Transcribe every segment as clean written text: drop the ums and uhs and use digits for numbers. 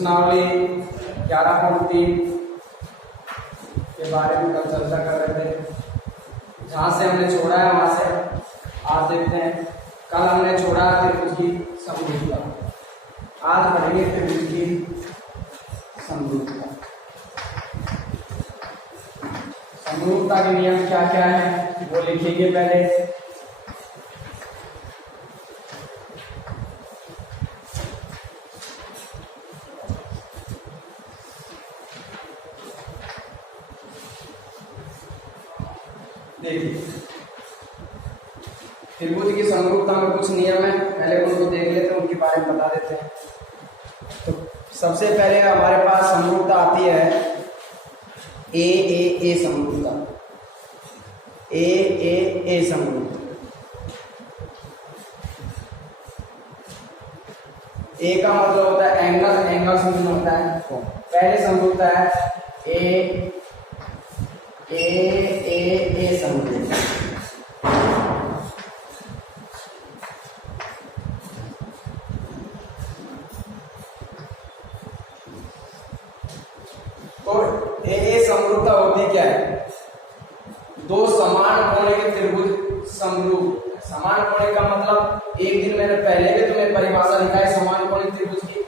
प्रश्नावली 11.3 के बारे में कल चर्चा कर रहे थे। जहां से हमने छोड़ा है वहां से आज देखते हैं। कल हमने छोड़ा त्रिभुज की समरूपता, आज पढ़ेंगे त्रिभुज की समरूपता। समरूपता के नियम क्या क्या है वो लिखेंगे पहले। देखिए, त्रिभुज की समरूपता में कुछ नियम है, पहले उनको देख लेते हैं, उनके बारे में बता देते हैं। तो सबसे पहले हमारे पास समरूपता आती है ए समरूपता। ए समरूपता। ए का मतलब होता है एंगल, एंगल से मतलब होता है कोण। पहले समरूपता है ए समरूपता। तो ए समरूपता होती क्या है? दो समान कोण के त्रिभुज समरूप। समान कोण का मतलब एक दिन मैंने पहले भी तुम्हें परिभाषा लिखा है समान कोणिक त्रिभुज की।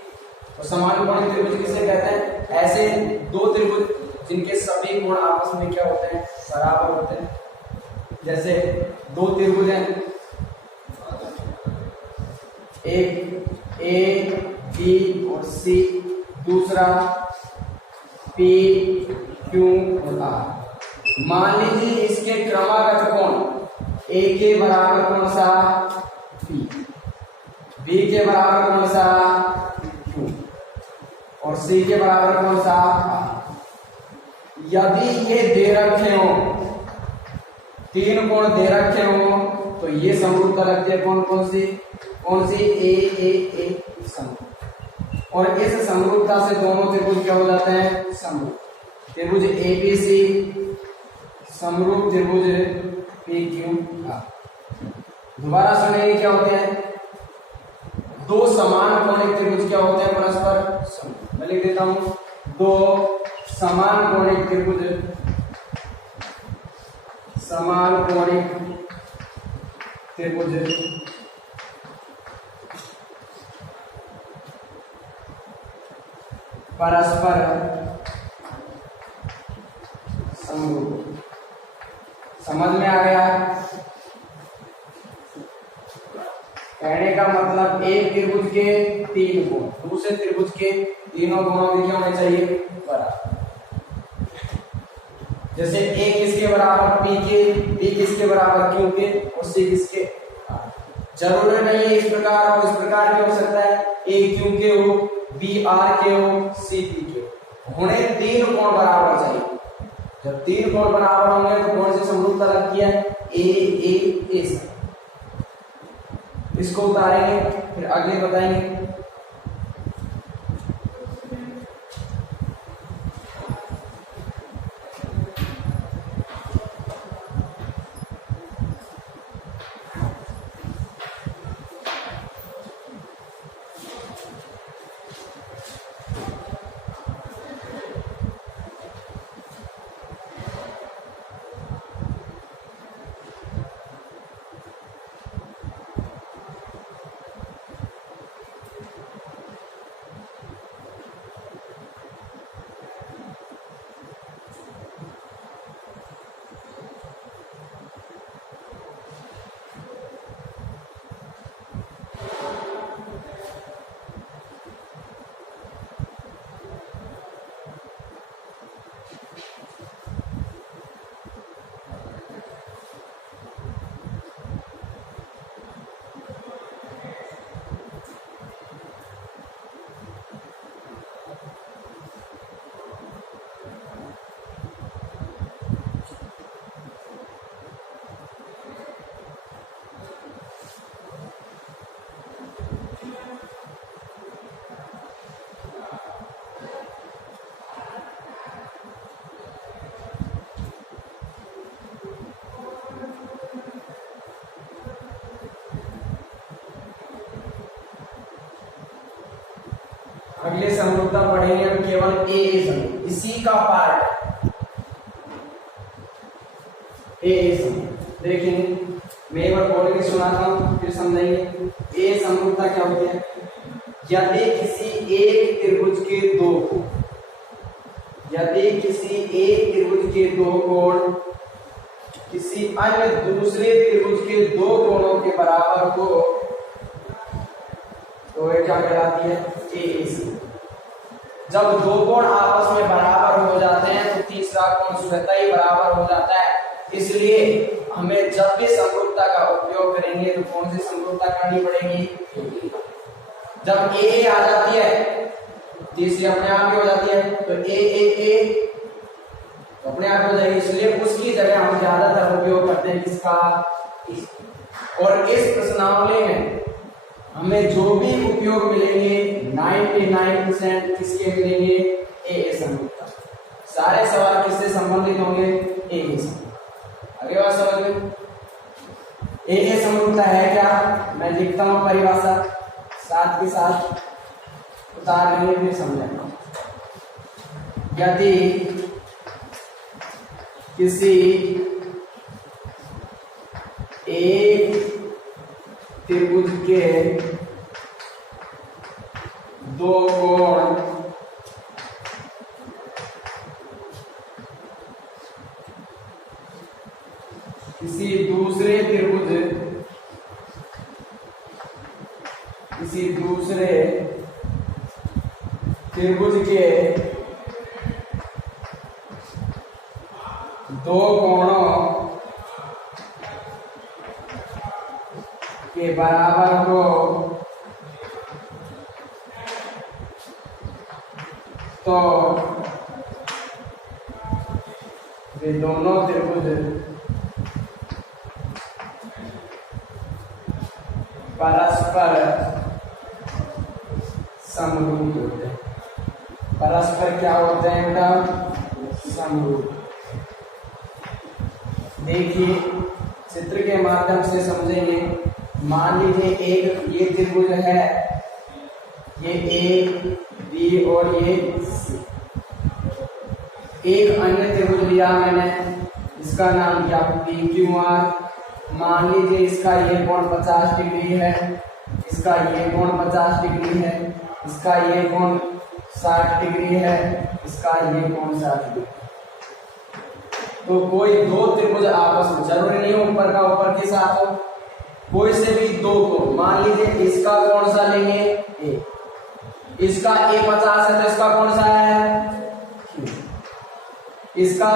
तो समान कोणिक त्रिभुज किसे कहते हैं? ऐसे दो त्रिभुज जिनके सभी कोण आपस में क्या होते हैं? बराबर होते हैं। जैसे दो त्रिभुज हैं, एक ए बी और सी, दूसरा पी क्यू और आर। मान लीजिए इसके क्रमागत कोण ए के बराबर कौन सा? पी। बी के बराबर कौन सा? क्यू। और सी के बराबर कौन सा? आर। यदि ये दे रखे हो, तीन कोण दे रखे हो, तो ये समरूपता लगती है कौन कौन सी? कौन सी? ए समरूप। और इस समरूपता से दोनों त्रिभुज क्या हो जाते हैं? समरूप। त्रिभुज एबीसी समरूप त्रिभुज पी क्यू आर। दोबारा सुनेंगे क्या होते हैं? दो समान कोणिक त्रिभुज क्या होते हैं? परस्पर समरूप। मैं लिख देता हूं, दो समान कोणिक त्रिभुज, समान कोणिक त्रिभुज परस्पर समरूप। समझ में आ गया? कहने का मतलब एक त्रिभुज के तीन कोण, दूसरे त्रिभुज के तीनों कोणों में क्या होने चाहिए? बराबर। जैसे ए किसके बराबर? पी के, बी किसके बराबर? क्यू के, और सी किसके? आर। जरूरी नहीं है इस प्रकार हो, इस प्रकार भी हो सकता है। ए क्यू के हो, बी आर के हो, सी पी के हो। होने तीन कोण बराबर चाहिए। जब तीन कोण बराबर होंगे तो कौन सी समरूपता लगती है? ए से। इसको उतारेंगे फिर आगे बताएंगे। अगले समरूपता पढ़ेंगे हम केवल ए समरूप, इसी का पार्ट ए समरूप। देखिए मैं एक बार बोल के सुनाता हूँ फिर समझेंगे। ए समरूपता क्या होती है? यदि किसी एक त्रिभुज के दो कोण किसी अन्य दूसरे त्रिभुज के दो कोणों के बराबर हो तो ये क्या कहलाती है? ए समरूपता। जब दो कोण आपस में बराबर हो जाते हैं तो तीसरा कोण स्वतः ही बराबर हो जाता है। इसलिए हमें जब भी समरूपता का उपयोग करेंगे तो कौन सी समरूपता करनी पड़ेगी? जब ए आ जाती है तीसरी अपने आप ही हो जाती है, तो ए तो अपने आप हो जाएगी। इसलिए उसकी जगह हम ज्यादातर उपयोग करते हैं किसका? और इस प्रश्नावली में हमें जो भी उपयोग मिलेंगे 99% किसके मिलेंगे? ए समरूपता। सारे सवाल किससे संबंधित होंगे? ए से। आगे बात समझ में? ए समरूपता है क्या? मैं लिखता हूं परिभाषा, साथ के साथ उतार लेंगे फिर समझेंगे। यदि किसी एक त्रिभुज के दो कोण किसी दूसरे त्रिभुज के दो कोणों के बराबर हो तो वे दोनों त्रिभुज परस्पर समरूप होते हैं। परस्पर क्या होते हैं बेटा? समरूप। देखिए चित्र के माध्यम से समझेंगे। मान लीजिए एक ये त्रिभुज है, ये ए बी और ये सी। एक अन्य त्रिभुज लिया मैंने, इसका नाम क्या? P Q R. मान लीजिए इसका ये कोण 50 डिग्री है, इसका ये कोण 50 डिग्री है, इसका ये कोण 60 डिग्री है, इसका ये कोण 60 डिग्री। तो कोई दो त्रिभुज आपस में, जरूरी नहीं हो ऊपर का ऊपर के साथ हो, कोई से भी दो कोण, मान लीजिए इसका कौन सा लेंगे? ए। इसका ए 50 है तो इसका कौन सा है? इसका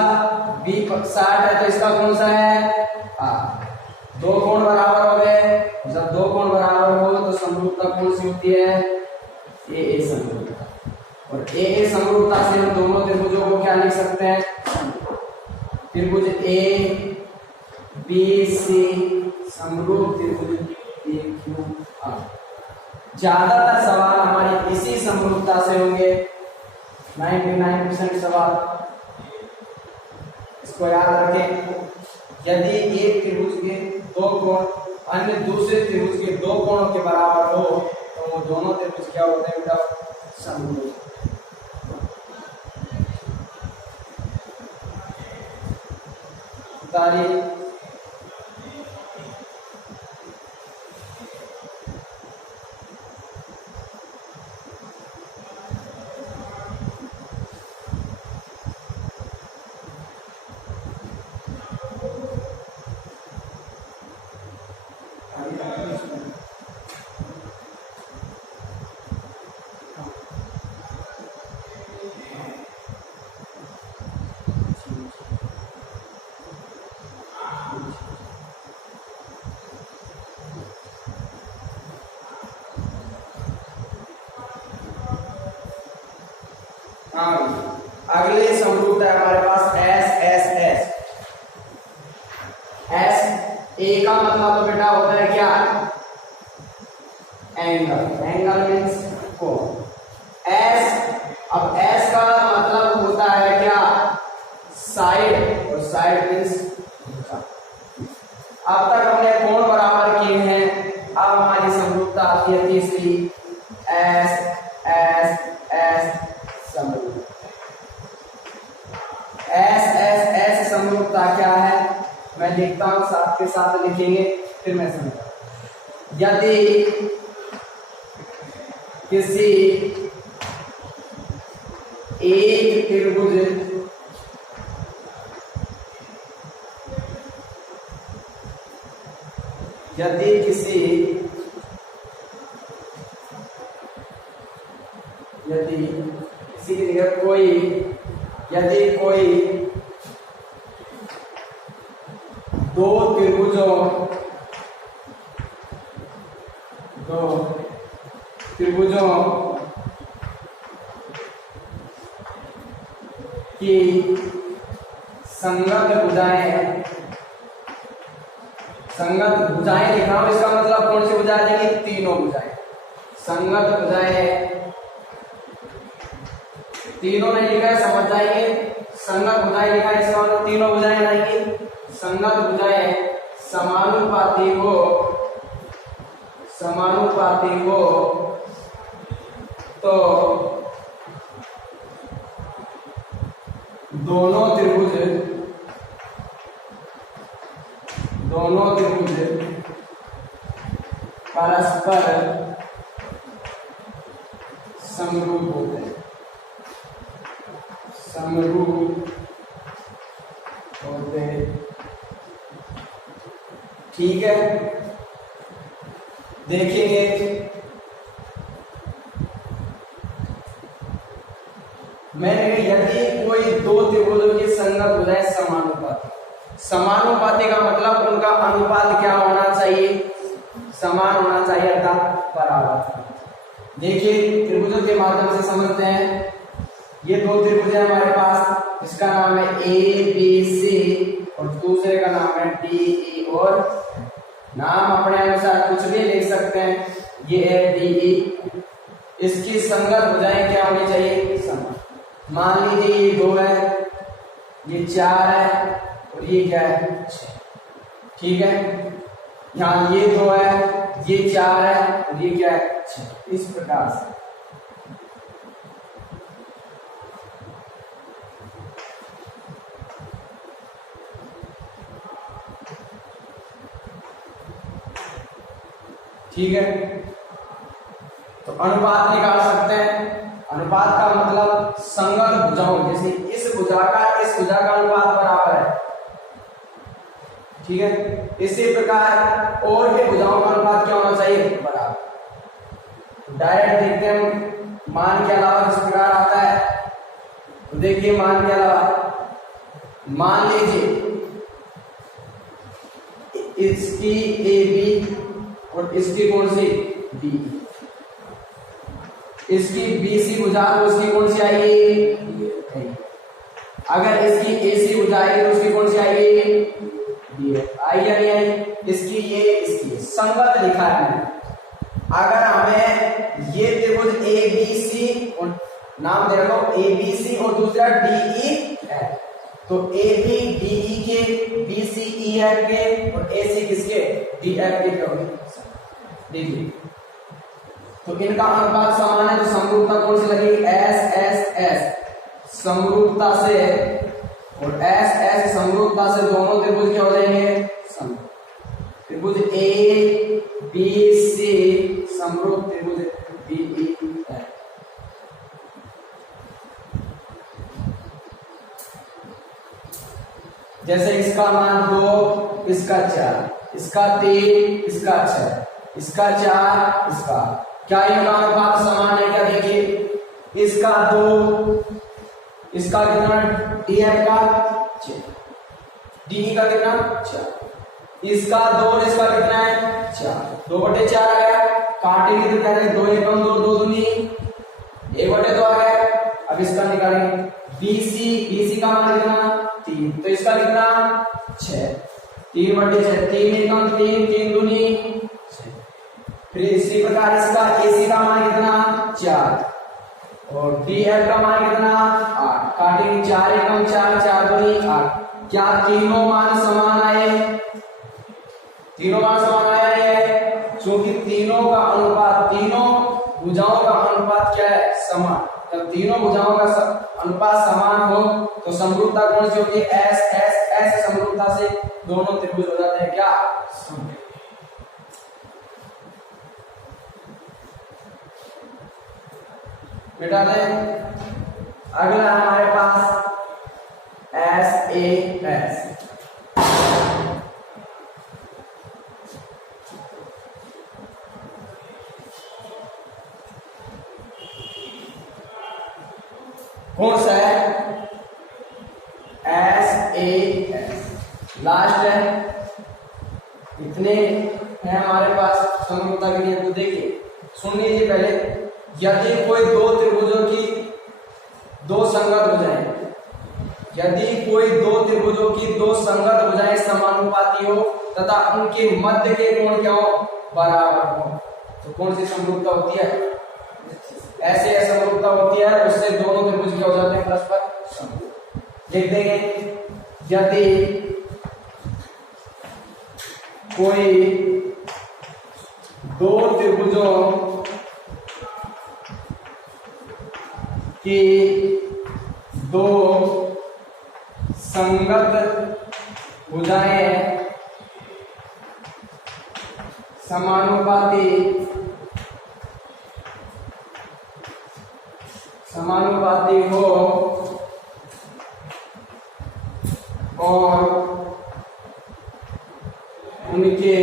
बी 60 है तो इसका कौन सा है? आ। दो कोण बराबर हो गए। जब दो कोण बराबर हो तो समरूपता कौन सी होती है? ए समरूपता। और ए समरूपता से हम दोनों त्रिभुजों को क्या लिख सकते हैं? त्रिभुज ए बी सी समरूप त्रिभुज पी क्यू आर। ज्यादातर सवाल हमारे इसी समरूपता से होंगे, 99% सवाल। इसको याद रखें। यदि एक त्रिभुज के दो कोण अन्य दूसरे त्रिभुज के दो कोणों के बराबर हो तो वो दोनों त्रिभुज क्या होते हैं बेटा? समरूप। तारीख अगले समरूपता है हमारे पास S S S. S A का मतलब तो बेटा होता है क्या? एंगल। एंगल मीन्स कोण। एस, अब एस का मतलब होता है क्या? साइड। और साइड मीन्स अब तक हमने कोण बराबर किए हैं। अब हमारी समरूपता आती है तीसरी, एस एस देखता हूं, साथ के साथ लिखेंगे फिर मैं समझा। यदि किसी एक त्रिभुज यदि किसी की जगह कोई यदि कोई दो त्रिभुजों की संगत भुजाएं लिखा हूं, इसका मतलब कौन सी भुजाएं देंगे? तीनों भुजाएं। संगत भुजाएं, तीनों नहीं लिखा है, समझ जाएंगे। संगत भुजाएं लिखा है, इसका मतलब तीनों भुजाएं आएंगी। संगत भुजाएं समानुपाती हो तो दोनों त्रिभुज परस्पर समरूप होते हैं। ठीक है, देखेंगे। मैंने यदि कोई दो त्रिभुजों की संगत भुजाएं समानुपाती का मतलब उनका अनुपात क्या होना चाहिए? समान होना चाहिए, अर्थात बराबर। देखिए त्रिभुजों के माध्यम से समझते हैं। ये दो त्रिभुज है हमारे पास, इसका नाम है ए बी सी और दूसरे का नाम है डी ई, और नाम अपने अनुसार कुछ भी लिख सकते हैं। ये है डी ई, इसकी संगत भुजाएं क्या होनी चाहिए? समान। मान लीजिए ये 2 है, ये 4 है और ये क्या है? 6। ठीक है, यहाँ ये 2 है, ये 4 है और ये क्या है? 6। इस प्रकार से ठीक है, तो अनुपात निकाल सकते हैं। अनुपात का मतलब संगत भुजाओं, जैसे इस भुजा का अनुपात बराबर है। ठीक है, इसी प्रकार और भी भुजाओं का अनुपात क्या होना चाहिए? बराबर। डायरेक्ट देखते हैं मान के अलावा किस प्रकार आता है। तो देखिए मान के अलावा, मान लीजिए इसकी ए बी और इसकी कौन सी? बी। इसकी बी सी भुजा तो उसकी कौन सी आएगी? अगर इसकी ए सी भुजा आएगी तो उसकी कौन सी आएगी? बी। आई या नहीं आई? इसकी ये, इसकी संगत लिखा है मैंने। अगर हमें ये त्रिभुज ए बी सी और नाम दे रहा हूं ए बी सी और दूसरा डी ई है, तो ए बी डी ई के, बी सी ई एफ के और ए सी किसके? डी एफ के होंगे। देखिए तो इनका अनुपात समान है, तो समरूपता कौन सी लगेगी? एस एस एस समरूपता से, और एस एस समरूपता से दोनों त्रिभुज क्या हो जाएंगे? समरूप। त्रिभुज ए बी सी समरूप त्रिभुज बी ई है। जैसे इसका मान 2, इसका 4, इसका 3, इसका 6, इसका 4, इसका, क्या इनका अनुपात समान है? क्या देखिए, इसका 2, इसका कितना? डीएफ का 6, डी का कितना? 4, इसका 2 और इसका कितना है? 4, 2/4 आ गया। काटेंगे तो क्या है? 2 एकम 2, 2 दूनी 1/2 आ गया। अब इसका निकालेंगे बीसी का मान कितना? 3, तो इसका कितना? 6, 3/6, 3 एकम 3, 3 दूनी 6। फिर इसी प्रकार इसका एसी का मान कितना? 4 और डीएफ का मान कितना? 8। काटेंगे 4 एकम 4, 4 दूनी 8। क्या तीनों मान समान आए? तीनों मान समान आया है, क्योंकि तीनों का अनुपात, तीनों भुजाओं का अनुपात क्या है? समान। जब तीनों भुजाओं का अनुपात समान हो तो समरूपता कौन सी होगी? एस एस एस समरूपता से दोनों त्रिभुज हो जाते हैं क्या? मिटा दें। अगला हमारे पास एस ए एस, कौन सा है? एस ए एस लास्ट है। इतने हैं हमारे पास समरूपता के नियम। तो देखिए सुन लीजिए पहले, यदि कोई दो त्रिभुजों की दो संगत भुजाएं, यदि कोई दो त्रिभुजों की दो संगत भुजाएं समानुपाती हो तथा उनके मध्य के कोण क्या हो? बराबर हो, तो कौन सी समरूपता होती है? ऐसे असमरूपता होती है, उससे दोनों त्रिभुज क्या हो जाते हैं? परस्पर समरूप। लिख देंगे, यदि कोई दो त्रिभुजों की दो संगत भुजाएं समानुपाती हो और उनके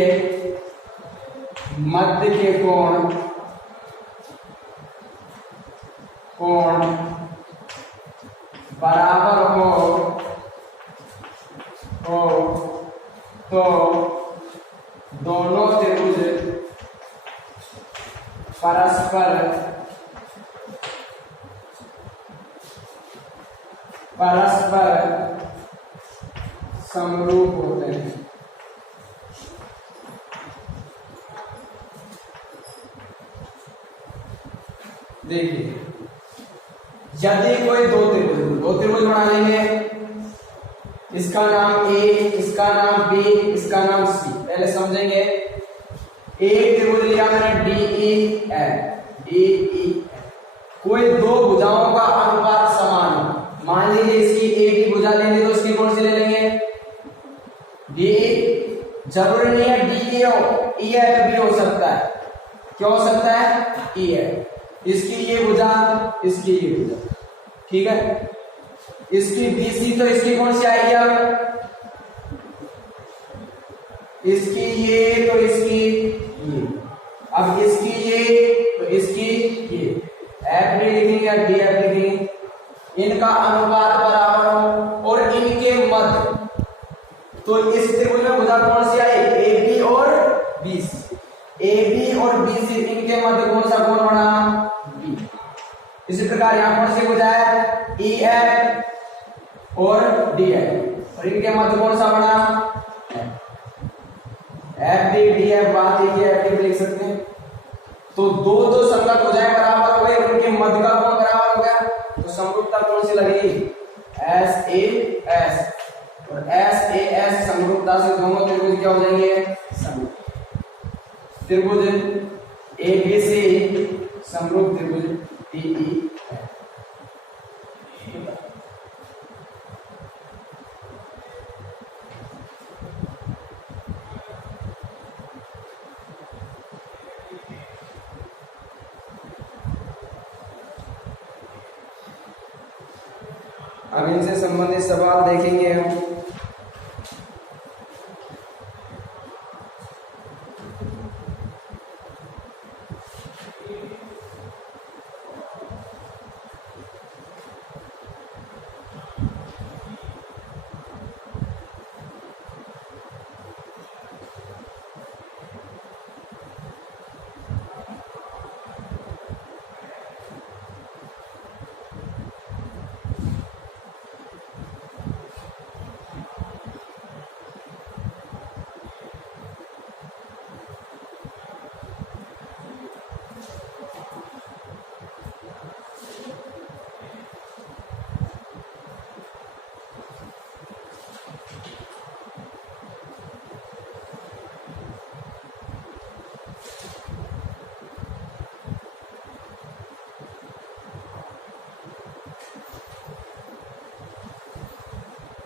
मध्य के कोण बराबर हो तो दोनों त्रिभुज परस्पर समरूप होते हैं। देखिए, यदि कोई दो त्रिभुज बना लेंगे, इसका नाम ए, इसका नाम बी, इसका नाम सी। पहले समझेंगे, एक त्रिभुज लिया मैंने डी ई एफ। कोई दो भुजाओं का अनुपात समान हो, मान लीजिए इसकी ए की भुजा लेंगे तो इसकी कौन सी ले लेंगे? डी। जरूरी नहीं है डी ए हो, ई एफ भी हो सकता है। क्या हो सकता है? E F. इसकी ये भुजा, इसकी ये भुजा, ठीक है। इसकी बीसी तो इसकी कौन सी आएगी? अब इसकी ये तो इसकी ये, अब इसकी ये तो इसकी ये, एफ भी लिखेंगे या डी एफ लिखेंगे। इनका अनुपात बराबर हो और इनके मध्य, तो इस त्रिभुज में भुजा कौन सी आई? ए बी और बी सी। ए बी और बी सी, इनके मध्य कौन सा कोण बना? बी। इसी प्रकार यहां कौन सी भुजा है? ई एफ और डी एफ, और इनके मध्य कौन सा बना? F D D F. बात एक ही एफ डी लिख सकते हैं। तो दो संगत भुजाएं बराबर हो गए, उनके मध्य का कोण बराबर हो गया, तो समरूपता कौन सी लगेगी? S A S. और एस ए एस समरूपता से दोनों त्रिभुज क्या हो जाएंगे? समरूप। त्रिभुज ए बी सी समरूप त्रिभुज डी ई एफ। अब इनसे संबंधित सवाल देखेंगे हम।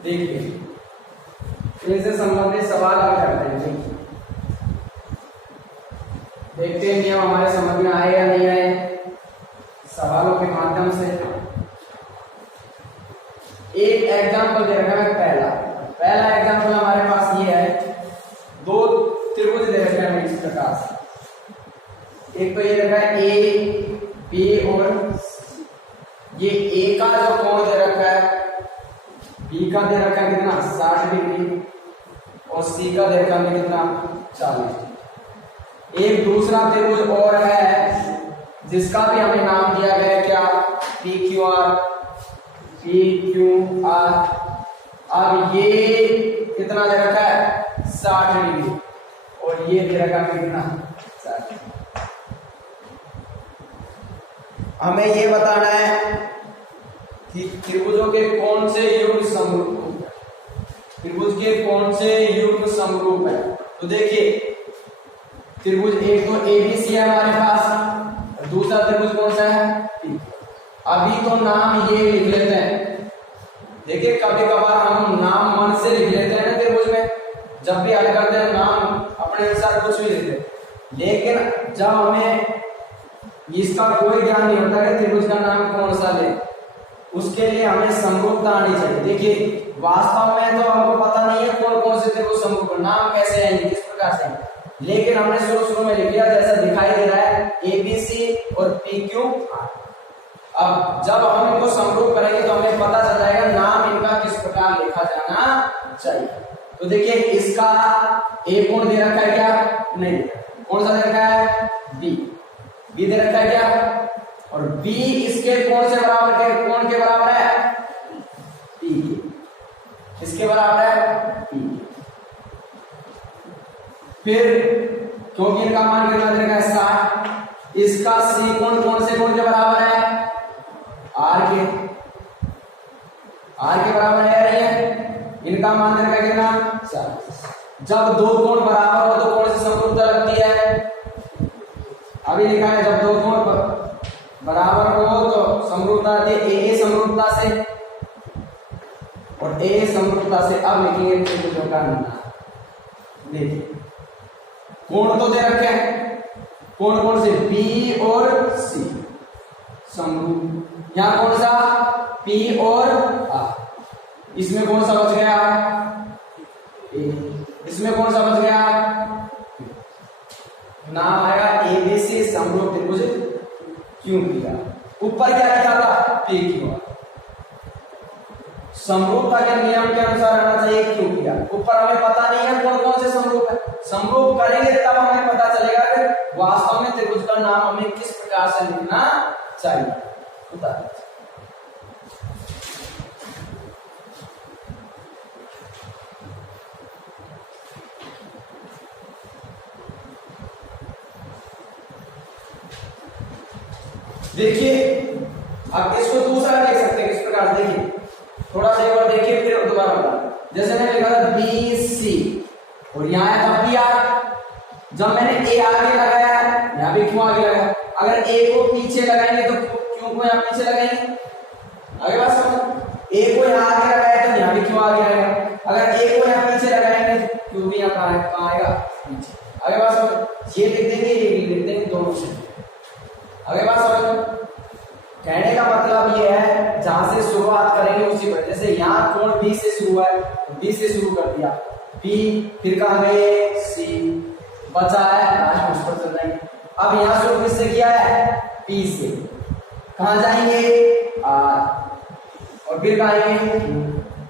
देखिए, इनसे संबंधित सवाल हम करते हैं। देखते हैं नियम हमारे समझ में आए या नहीं आए सवालों के माध्यम से। एक एग्जाम्पल दे रखा है, पहला एग्जाम्पल हमारे पास ये है, दो त्रिभुज दे रखे हैं इस प्रकार से। एक तो ये रखा है ए बी और ये ए का जो कोण दे रखा है, बी का दे रखा है कितना 60 डिग्री और सी का दे रखा है कितना 40। एक दूसरा त्रिभुज और है जिसका भी हमें नाम दिया गया है क्या, पी क्यू आर। अब ये कितना दे रखा है 60 डिग्री और ये दे रखा है कितना 60। हमें ये बताना है कि त्रिभुजों के कौन से युग्म समरूप है, त्रिभुज के कौन से युग्म समरूप है। तो देखिए त्रिभुज एक तो एबीसी है हमारे पास, दूसरा त्रिभुज कौन सा है P। अभी तो नाम ये लिख लेते हैं। देखिए कभी कभार हम नाम मन से लिख लेते हैं ना त्रिभुज में, जब भी हल करते हैं नाम अपने अनुसार कुछ भी लिखते हैं, लेकिन जब हमें इसका कोई ज्ञान नहीं होता कि त्रिभुज का नाम कौन सा ले, उसके लिए हमें समरूपता आनी चाहिए। देखिए वास्तव में तो हमको पता नहीं है कौन कौन से त्रिभुज समरूप, नाम कैसे आएंगे किस प्रकार से, लेकिन हमने शुरू में लिख लिया जैसा दिखाई दे रहा है एबीसी और पी क्यू आर। अब जब हम इनको समरूप करेंगे तो हमें पता चल जाएगा नाम इनका किस प्रकार लिखा जाना चाहिए। तो देखिए इसका ए कोण दे रखा है क्या, नहीं, कौन सा दे रखा है बी दे रखा है क्या, और बी इसके कोण से बराबर के कोण के बराबर है पी के, इसके बराबर है पी। फिर क्योंकि इनका मान कितना दे रखा है 60, इसका सी कोण कौन से कोण के बराबर है आर के बराबर है या नहीं है, इनका मान दे रखा है कितना 60। जब दो कोण बराबर हो तो कौन सी समरूपता लगती है, अभी लिखा है जब दो कोण बराबर हो तो समरूपता आती है ए समरूपता से और ए समरूपता से। अब लिखेंगे त्रिभुजों का नाम। देखिए कोण तो दे रखे हैं, कोण कौन से बी और सी समरूप, यहां कौन सा पी और आर। इसमें कौन सा बच गया ए, इसमें कौन सा बच गया, नाम आएगा एबीसी समरूप त्रिभुज क्यू पी आर। ऊपर क्या लिखा था पी क्यू आर, समरूपता के नियम के अनुसार रहना चाहिए क्यू पी आर। ऊपर हमें पता नहीं है कौन कौन से समरूप है, समरूप करेंगे तब हमें पता चलेगा कि वास्तव में त्रिभुज का नाम हमें किस प्रकार से लिखना चाहिए। देखिए अब इसको दूसरा देख सकते हैं किस प्रकार, देखिए थोड़ा सा एक बार देखिए फिर दोबारा बता। जैसे मैंने लिखा था बी सी और यहाँ आया था पी आर, जब मैंने ए आगे लगाया यहाँ भी क्यों आगे लगाया, अगर ए को पीछे लगाएंगे तो क्यों को यहाँ पीछे लगाएंगे, आगे बात समझ। ए को यहाँ आगे लगाया तो यहाँ भी क्यों आगे आएगा, अगर ए को यहाँ पीछे लगाएंगे तो क्यों भी यहाँ कहाँ आएगा पीछे, आगे बात समझ। ये लिख देंगे ये लिख देंगे दोनों से, आगे बात समझ। कहने का मतलब ये है जहां से शुरुआत करेंगे उसी पर, जैसे यहाँ कोण बी से शुरू है तो बी से शुरू कर दिया, बी फिर कहा गए सी, बचा है लास्ट उस पर चल जाएंगे। अब यहाँ शुरू किससे किया है पी से, कहां जाएंगे आर और फिर कहा आएंगे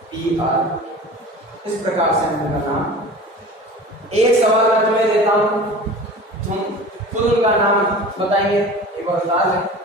पी आर। इस प्रकार से हम नाम। एक सवाल मैं तुम्हें देता हूं, तुम खुद उनका नाम बताएंगे, एक बार बता दें।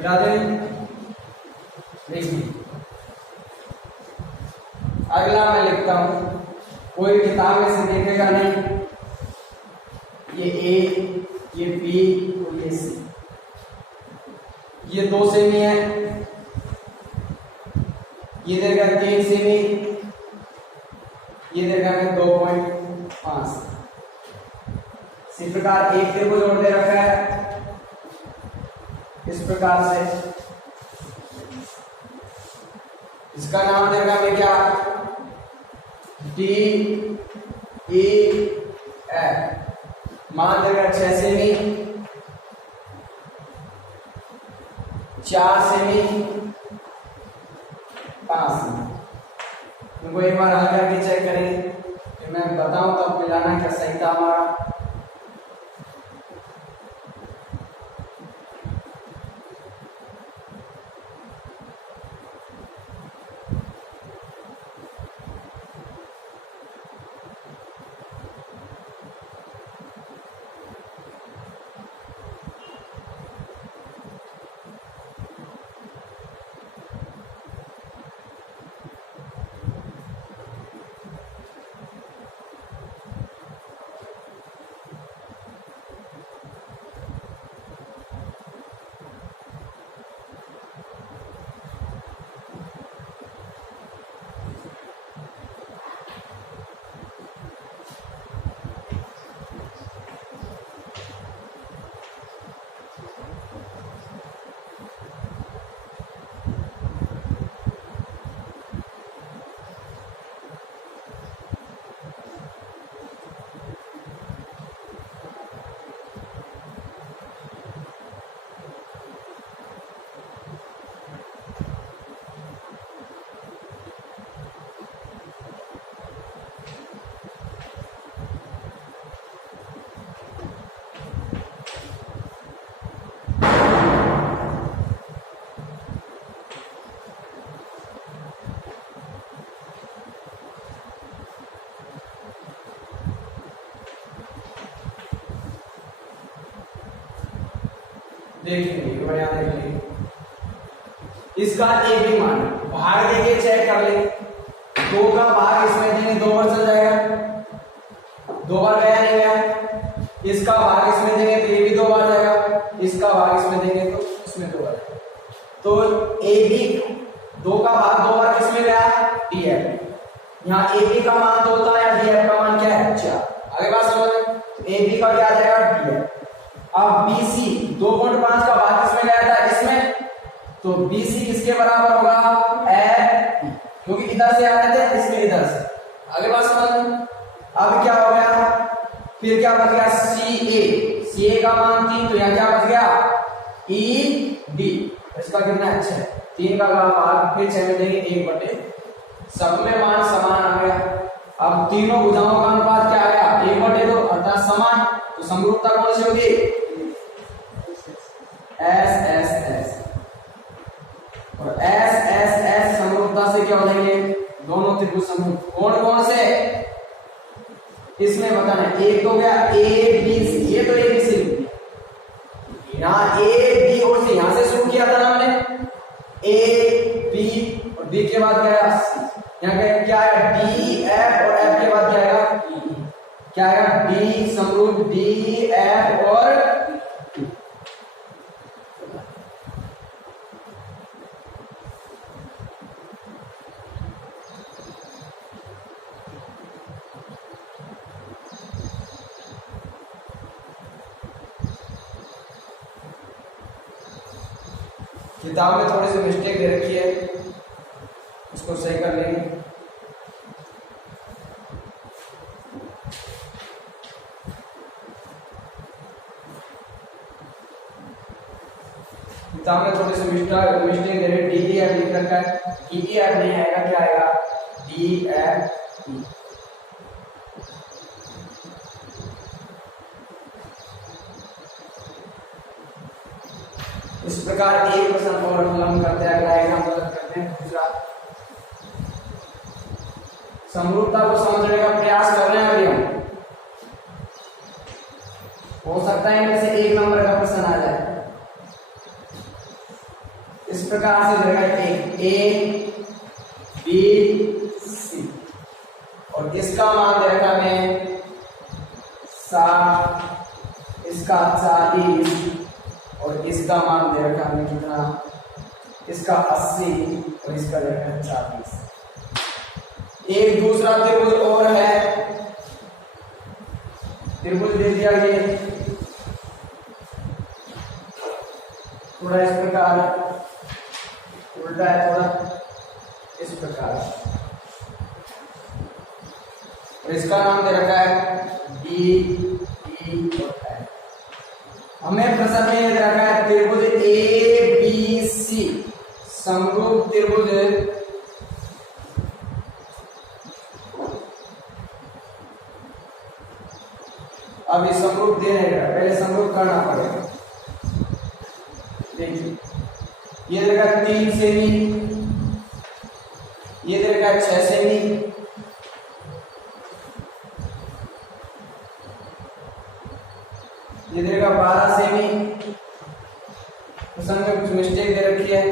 मिटा दें। देखिए अगला मैं लिखता हूं, कोई किताब में से देखेगा नहीं, ये ए, ये बी और ये सी, ये 2 सेमी है, ये देगा 3 सेमी, ये देगा 2.5। इसी प्रकार एक को जोड़ दे रखा है इस प्रकार से, इसका नाम देगा मैं क्या, डी ई एफ, मान देगा 6 सेमी, 4 सेमी, 5 सेमी। इनको एक बार हल करके चेक करेंगे, फिर मैं बताऊं तो मिलाना क्या सही था हमारा। देखिए बढ़िया देखिए, इसका एक भी मान भाग देके चेक कर ले, 2 का भाग इसमें देंगे 2 बार चल जाएगा, 2 बार गया नहीं गया, इसका भाग इसमें देंगे तो ये भी 2 बार जाएगा, इसका भाग इसमें देंगे तो इसमें 2 बार जाएगा। तो ए बी 2 का भाग 2 बार किसमें गया, डी एफ। यहाँ ए बी का मान 2 था या डी एफ का मान क्या है 4। आगे बात समझ, ए बी का क्या आ जाएगा डी एफ। अब BC 2.5 का भाग किसमें गया था, इसमें, तो BC किसके बराबर होगा, FE, क्योंकि इधर से आ रहे थे, इसमें इधर से। आगे बात समझ, अब क्या हो गया, फिर क्या बच गया CA का मान 3, तो यहाँ क्या बच गया ED, इसका कितना अच्छा है 3 का भाग फिर 6 में देंगे 1/, सब में मान समान आ गया। अब तीनों भुजाओं का अनुपात क्या आ गया 1/2 अर्थात समान, तो समरूपता कौन सी होगी S और S समरूपता से क्या हो जाएंगे, दोनों त्रिभुज समरूप। कौन कौन से इसमें बताना है, एक तो गया ABC, ये तो ABC, यहाँ A B और C यहां से शुरू किया था ना हमने, A B और B के बाद गया C, यहाँ क्या है D F और F के बाद क्या आएगा E, क्या आएगा D समरूप D F और किताब में थोड़ी सी मिस्टेक दे रखी है, उसको सही कर लेंगे। किताब में थोड़ी सी मिस्टेक दे रही है, DEF लिख रखा है, DEF नहीं आएगा, क्या आएगा DFE। इस प्रकार एक प्रश्न और हम करते हैं, अगला एग्जाम्पल करते हैं दूसरा। समरूपता को समझने का प्रयास कर रहे हैं अभी हम, हो सकता है इनमें से 1 नंबर का प्रश्न आ जाए। प्रकार से दे रखा है एक ए बी सी और इसका मान दे रखा है 60, इसका 40 और इसका मान दे रखा है कितना, इसका 80 और इसका दे रखा है 40। एक दूसरा त्रिभुज और है, त्रिभुज दे दिया ये थोड़ा इस प्रकार उल्टा है, थोड़ा इस प्रकार और इसका नाम दे रखा है डी ई और एफ। हमें प्रश्न में दे रखा है त्रिभुज ए बी सी समरूप त्रिभुज अभी समरूप दे रहेगा, पहले समरूप करना पड़ेगा। देखिए ये दे रखा है 3 सेमी, ये दे रखा है 6 सेमी, ये देगा 12 सेमी, प्रश्न में कुछ मिस्टेक दे रखी है,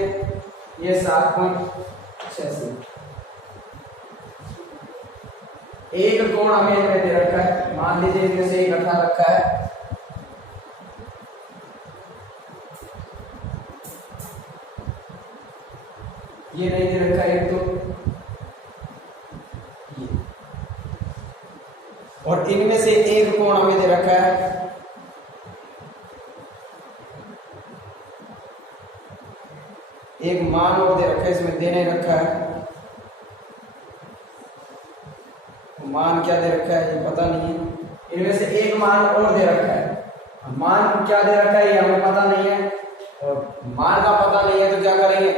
ये 7.6 सेमी। एक कोण हमें इनमें दे रखा है, मान लीजिए इनमें से एक 18 रखा है, ये नहीं दे रखा है एक तो ये, और इनमें से एक कोण हमें दे रखा है एक मान और दे रखा है, इसमें देने रखा है मान क्या दे रखा है ये पता नहीं है, इनमें से एक मान और दे रखा है, मान क्या दे रखा है ये हमें पता नहीं है और मान का पता नहीं है तो क्या करेंगे,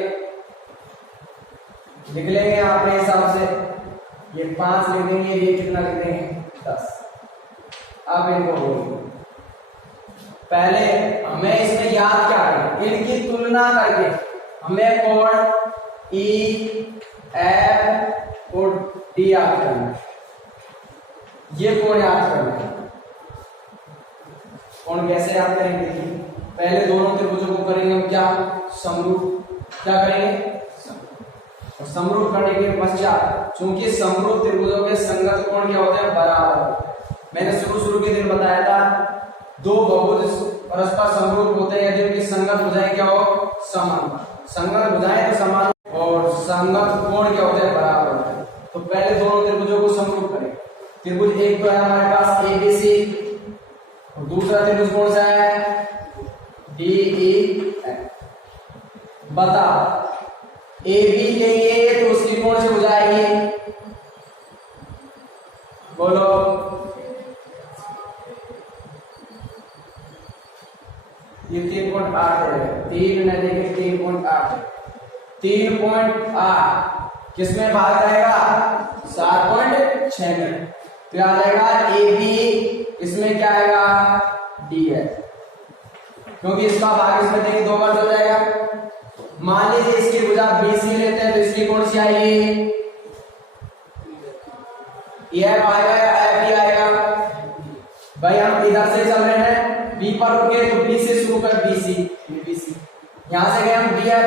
लिख लेंगे अपने हिसाब से, ये 5 लिख देंगे, ये कितना लिख देंगे 10। अब इनको बोलिए, पहले हमें इसमें याद क्या करें, इनकी तुलना करके हमें कोण ई एफ और डी याद करना है, ये कोण याद करना है। कोण कैसे याद करेंगे, देखिए पहले दोनों त्रिभुजों को करेंगे हम क्या, समरूप, क्या करेंगे और समरूप करने के पश्चात चूंकि समरूप त्रिभुजों के संगत कोण क्या होते हैं, बराबर। मैंने शुरू के दिन बताया था दो बहुभुज परस्पर समरूप होते हैं यदि उनकी संगत भुजाएं क्या हो, समान, संगत भुजाएं तो समान और संगत कोण क्या होते हैं, बराबर होते हैं। तो पहले दोनों त्रिभुजों को समरूप करें। त्रिभुज एक तो है हमारे पास एबीसी और दूसरा त्रिभुज कौन सा है, डीईएफ। बता ए बी लेंगे तो उसकी कौन सी हो जाएगी, बोलो, ये 3.8 है, 3 न देखे 3.8 है, 3.8 किसमें भाग जाएगा, 7.6 में, तो आ जाएगा ए बी, इसमें क्या आएगा डी है, क्योंकि इसका भाग इसमें देंगे 2 बार हो जाएगा। मान लीजिए इसकी भुजा BC लेते हैं तो इसकी कौन सी आएगी, एफ आएगा या एफ ही आएगा, भाई हम इधर से चल रहे हैं बी पर रुके तो बी से शुरू कर, BC BC, यहां से गए हम डी एफ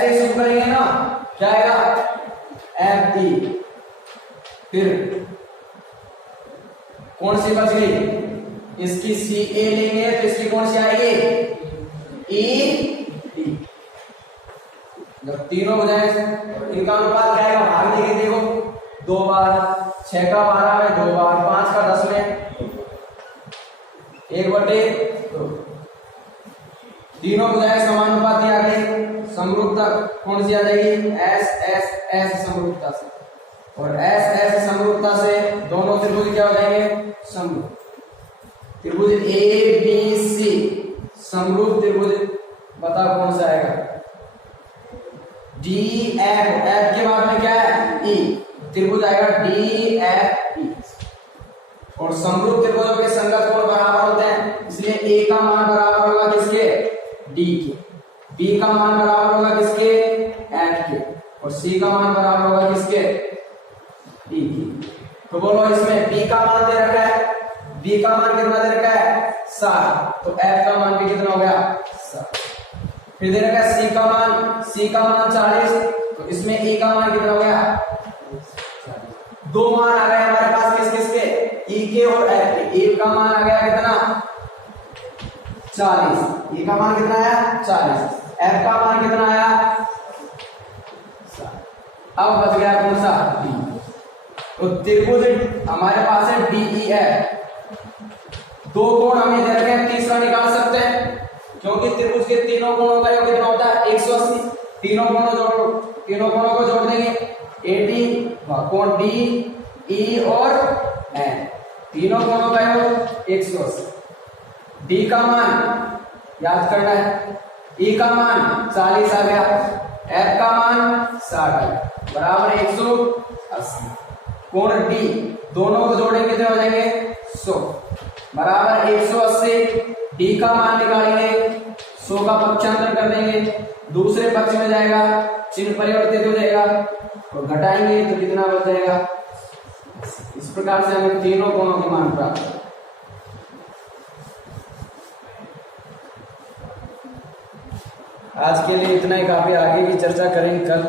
से शुरू करेंगे ना, क्या आएगा एफ डी, फिर कौन सी बच गई, इसकी सी ए लेंगे तो इसकी कौन सी आएगी ई डी। जब तीनों हो जाए इनका अनुपात क्या आएगा, भाग देंगे, देखो 2 बार, 6 का 12 में 2 बार, 5 का 10 में 1/2, तीनों हो जाए समानुपाती आ गई, समरूपता कौन सी आ जाएगी, एस एस एस समरूपता से, और एस एस समरूपता से दोनों त्रिभुज क्या हो जाएंगे, समरूप। त्रिभुज ए बी सी समरूप त्रिभुज, बता कौन सा आएगा, डी एफ, एफ के बाद में क्या है ई, त्रिभुज आएगा डी एफ ई। और समरूप त्रिभुजों के संगत कोण बराबर होते हैं, इसलिए ए का मान बराबर होगा किसके, डी के, बी का मान बराबर होगा किसके, एफ के, और सी का मान बराबर होगा किसके, डी के। तो बोलो इसमें बी का मान दे रखा है, बी का मान कितना दे रखा है 7, तो एफ का मान भी कितना हो गया 7। फिर दे रखा है सी का मान 40, तो इसमें ए का मान कितना हो गया? 2 मान आ गए हमारे पास किस किस के? ई के और एफ के। ए का मान आ गया कितना? 40। ए का मान कितना आया? 40। एफ का मान कितना आया? अब बच गया कौन सा? डी। तो त्रिभुज हमारे पास है डीई है। 2 कोण हमें दे रखे हैं, तीसरा निकाल सकते हैं क्योंकि त्रिभुज के तीनों कोणों का योग कितना होता है? 180। तीनों कोणों को जोड़ देंगे, 80 कोण डी ई और एन, तीनों कोणों का योग 180। डी का मान याद करना है, ई का मान 40 आ गया, एफ का मान 60 बराबर 180। कोण डी दोनों को जोड़ेंगे कितने हो जाएंगे? 100 बराबर 180। डी का मान निकालेंगे, 100 का पक्षांतर कर देंगे, दूसरे पक्ष में जाएगा, चिन्ह परिवर्तित हो जाएगा और घटाएंगे तो कितना बच जाएगा? इस प्रकार से हमें तीनों कोणों के मान प्राप्त। आज के लिए इतना ही, काफी आगे की चर्चा करेंगे कल।